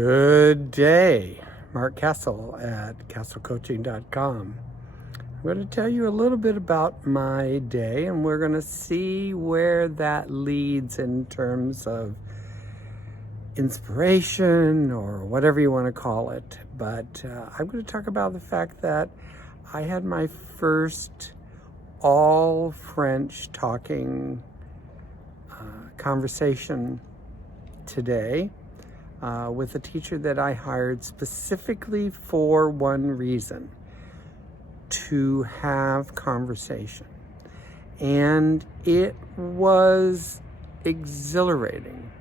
Good day. Mark Castle at castlecoaching.com. I'm going to tell you a little bit about my day, and we're going to see where that leads in terms of inspiration or whatever you want to call it. But I'm going to talk about the fact that I had my first all French talking conversation today with a teacher that I hired specifically for one reason: to have conversation. And it was exhilarating,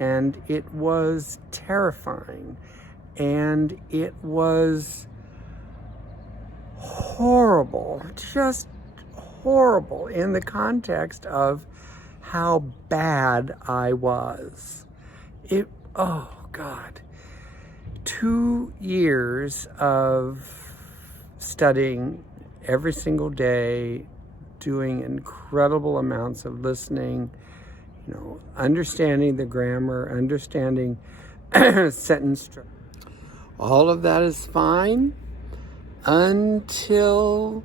and it was terrifying, and it was horrible, just horrible in the context of how bad I was. Oh God, 2 years of studying every single day, doing incredible amounts of listening, understanding the grammar, understanding sentence structure. All of that is fine until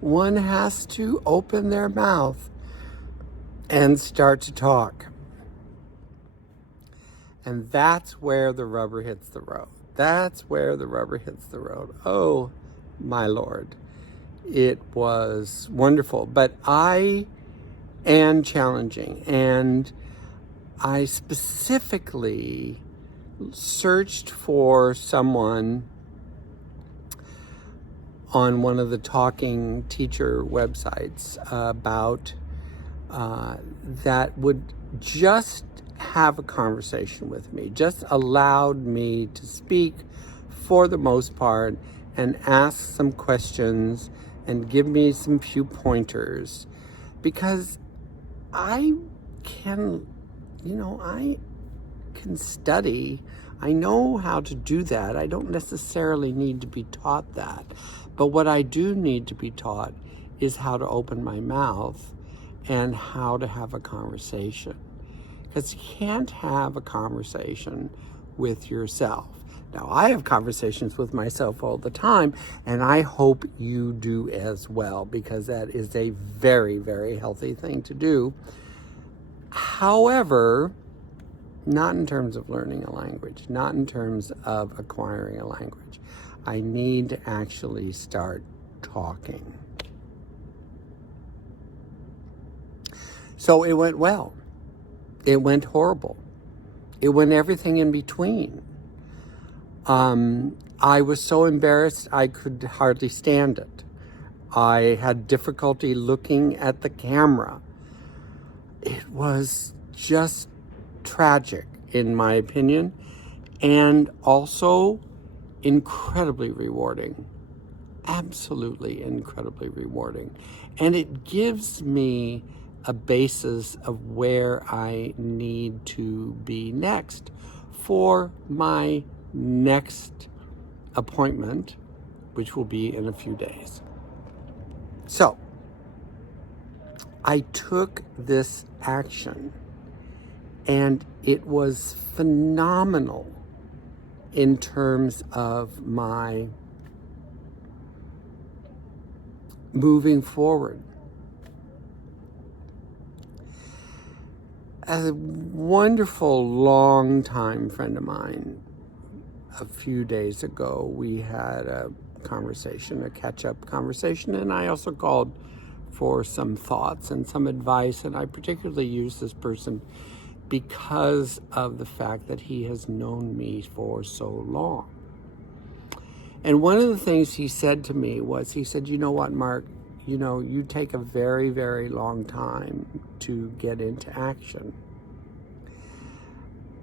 one has to open their mouth and start to talk. And that's where the rubber hits the road. That's where the rubber hits the road. Oh, my Lord. It was wonderful, but and challenging. And I specifically searched for someone on one of the talking teacher websites about that would just have a conversation with me, just allowed me to speak for the most part and ask some questions and give me some few pointers, because I can study. I know how to do that. I don't necessarily need to be taught that. But what I do need to be taught is how to open my mouth and how to have a conversation. Because you can't have a conversation with yourself. Now, I have conversations with myself all the time, and I hope you do as well, because that is a very, very healthy thing to do. However, not in terms of learning a language, not in terms of acquiring a language. I need to actually start talking. So it went well. It went horrible. It went everything in between. I was so embarrassed I could hardly stand it. I had difficulty looking at the camera. It was just tragic, in my opinion, and also incredibly rewarding. Absolutely incredibly rewarding. And it gives me a basis of where I need to be next for my next appointment, which will be in a few days. So I took this action, and it was phenomenal in terms of my moving forward. As a wonderful longtime friend of mine, a few days ago, we had a conversation, a catch-up conversation, and I also called for some thoughts and some advice, and I particularly used this person because of the fact that he has known me for so long. And one of the things he said to me was, he said, "You know what, Mark, you take a very, very long time to get into action.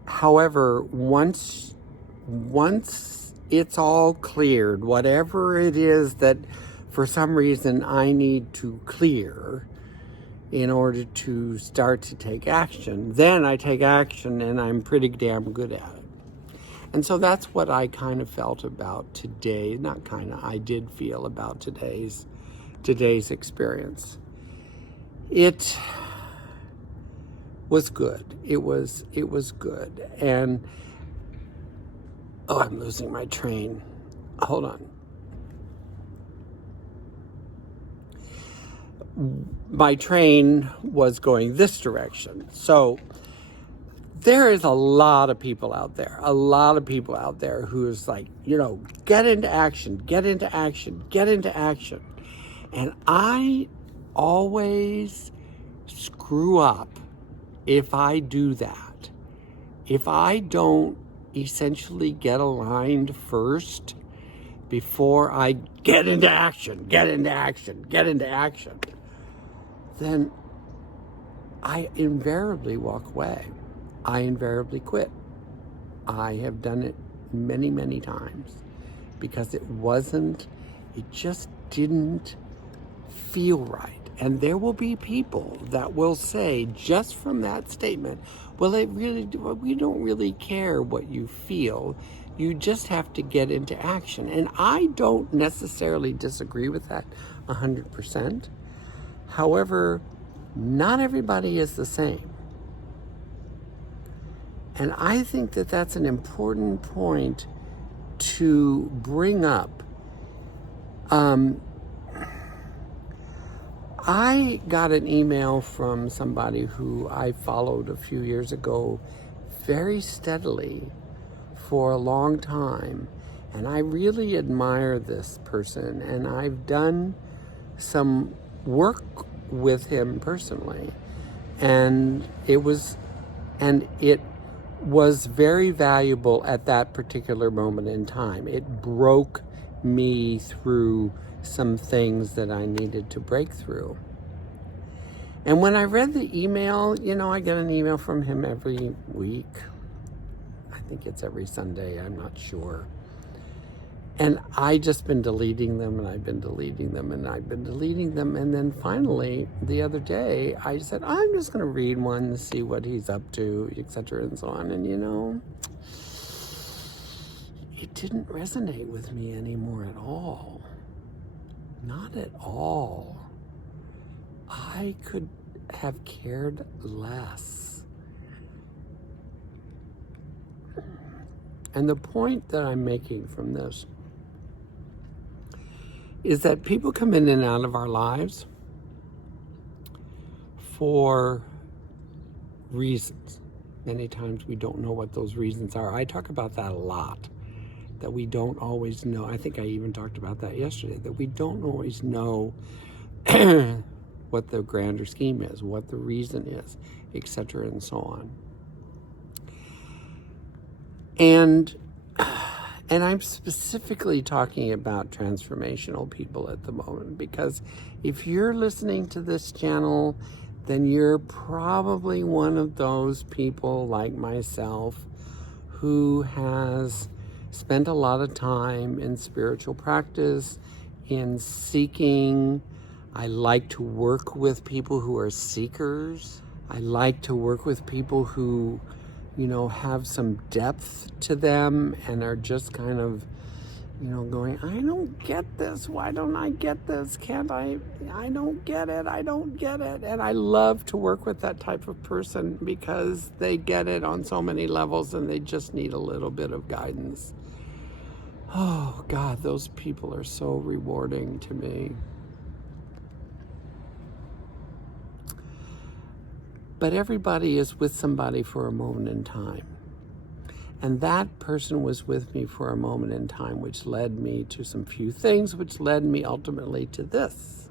However, once it's all cleared, whatever it is that for some reason I need to clear in order to start to take action, then I take action, and I'm pretty damn good at it." And so that's what I kind of felt about today. I did feel about today's experience. It was good. It was good. And Oh, I'm losing my train. Hold on. My train was going this direction. So there is a lot of people out there who's like, get into action, get into action, get into action. And I always screw up if I do that. If I don't essentially get aligned first before I get into action, then I invariably walk away. I invariably quit. I have done it many, many times because it just didn't feel right. And there will be people that will say just from that statement, well, we don't really care what you feel. You just have to get into action. And I don't necessarily disagree with that 100%. However, not everybody is the same. And I think that that's an important point to bring up. I got an email from somebody who I followed a few years ago very steadily for a long time. And I really admire this person. And I've done some work with him personally. And it was very valuable at that particular moment in time. It broke me through some things that I needed to break through. And when I read the email, I get an email from him every week. I think it's every Sunday, I'm not sure. And I just been deleting them, and I've been deleting them, and I've been deleting them. And then finally, the other day, I said, I'm just going to read one and see what he's up to, etc. and so on. And it didn't resonate with me anymore at all. Not at all. I could have cared less. And the point that I'm making from this is that people come in and out of our lives for reasons. Many times we don't know what those reasons are. I talk about that a lot, that we don't always know. I think I even talked about that yesterday, that we don't always know what the grander scheme is, what the reason is, etc. and so on. And I'm specifically talking about transformational people at the moment, because if you're listening to this channel, then you're probably one of those people like myself who has spent a lot of time in spiritual practice, in seeking. I like to work with people who are seekers. I like to work with people who have some depth to them and are just kind of, going, I don't get this. Why don't I get this? Can't I? I don't get it. And I love to work with that type of person because they get it on so many levels and they just need a little bit of guidance. Oh, God, those people are so rewarding to me. But everybody is with somebody for a moment in time. And that person was with me for a moment in time, which led me to some few things, which led me ultimately to this.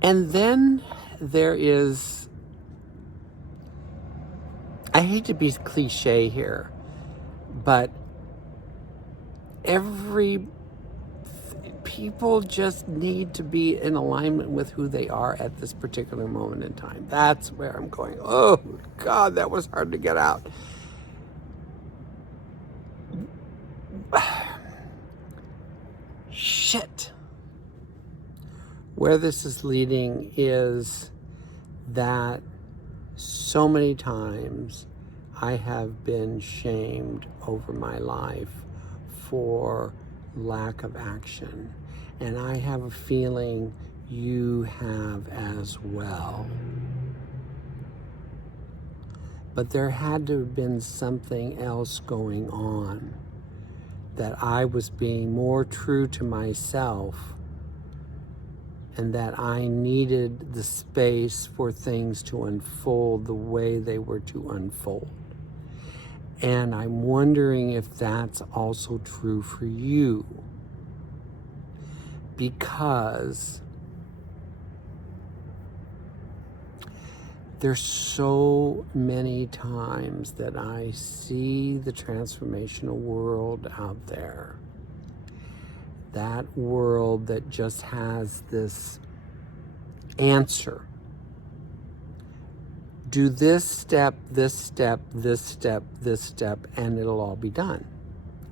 And then there is, I hate to be cliche here, but people just need to be in alignment with who they are at this particular moment in time. That's where I'm going. Oh, God, that was hard to get out. Shit. Where this is leading is that so many times I have been shamed over my life for lack of action. And I have a feeling you have as well. But there had to have been something else going on, that I was being more true to myself, and that I needed the space for things to unfold the way they were to unfold. And I'm wondering if that's also true for you, because there's so many times that I see the transformational world out there. That world that just has this answer. Do this step, this step, this step, this step, and it'll all be done.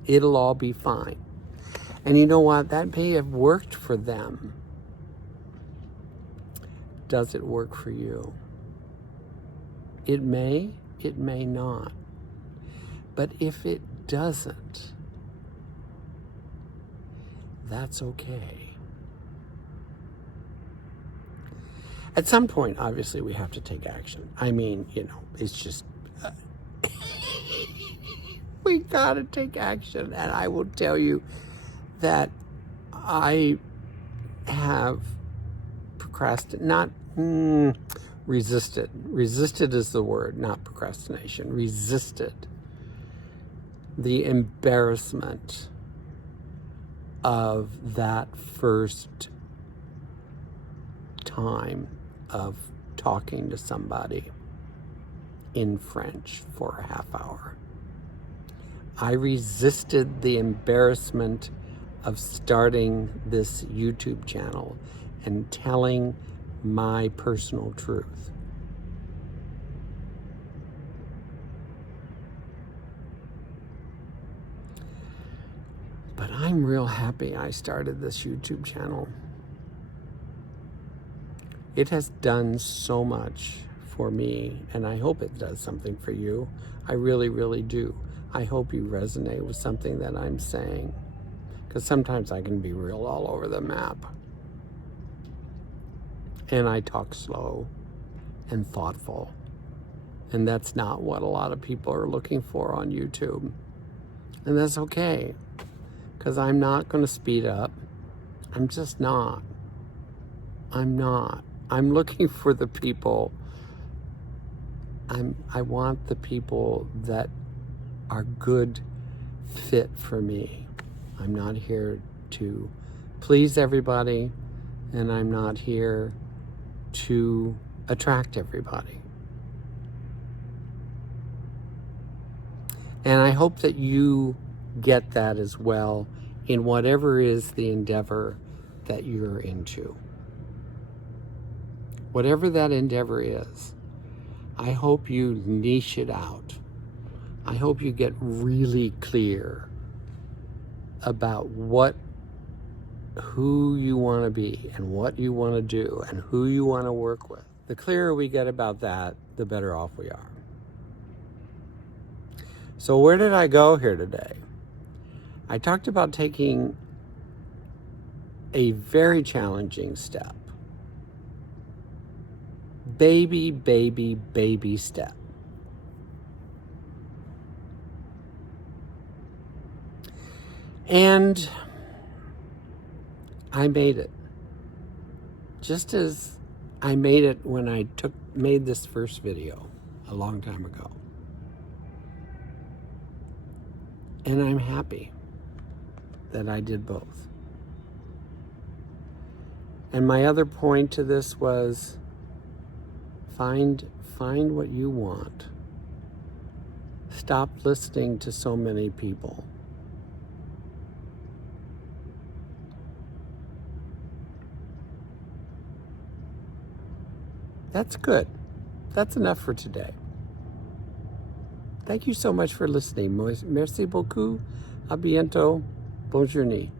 It'll all be fine. And you know what? That may have worked for them. Does it work for you? It may not. But if it doesn't, that's okay. At some point, obviously, we have to take action. I mean, it's just, we gotta take action. And I will tell you that I have resisted. Resisted is the word, not procrastination. Resisted the embarrassment of that first time of talking to somebody in French for a half hour. I resisted the embarrassment of starting this YouTube channel and telling my personal truth. But I'm real happy I started this YouTube channel. It has done so much for me, and I hope it does something for you. I really, really do. I hope you resonate with something that I'm saying, because sometimes I can be real all over the map. And I talk slow and thoughtful, and that's not what a lot of people are looking for on YouTube. And that's okay, because I'm not going to speed up. I'm just not. I'm not. I'm looking for the people. I want the people that are good fit for me. I'm not here to please everybody, and I'm not here to attract everybody. And I hope that you get that as well in whatever is the endeavor that you're into. Whatever that endeavor is, I hope you niche it out. I hope you get really clear about who you want to be and what you want to do and who you want to work with. The clearer we get about that, the better off we are. So where did I go here today? I talked about taking a very challenging step. Baby, baby, baby step. And I made it. Just as I made it when I made this first video a long time ago. And I'm happy that I did both. And my other point to this was find what you want. Stop listening to so many people. That's good. That's enough for today. Thank you so much for listening. Merci beaucoup. À bientôt. Bonne journée.